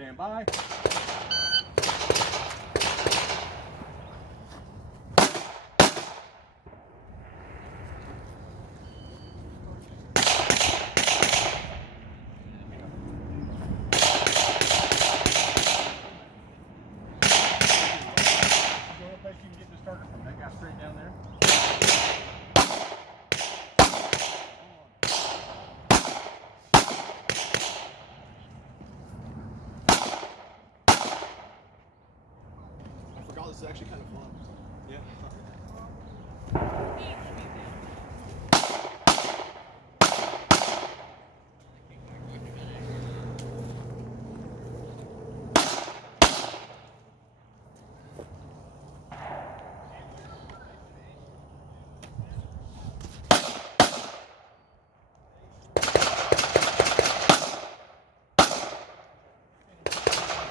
Stand by. You can get the starter from that guy straight down there. I forgot this is actually kind of fun. Yeah.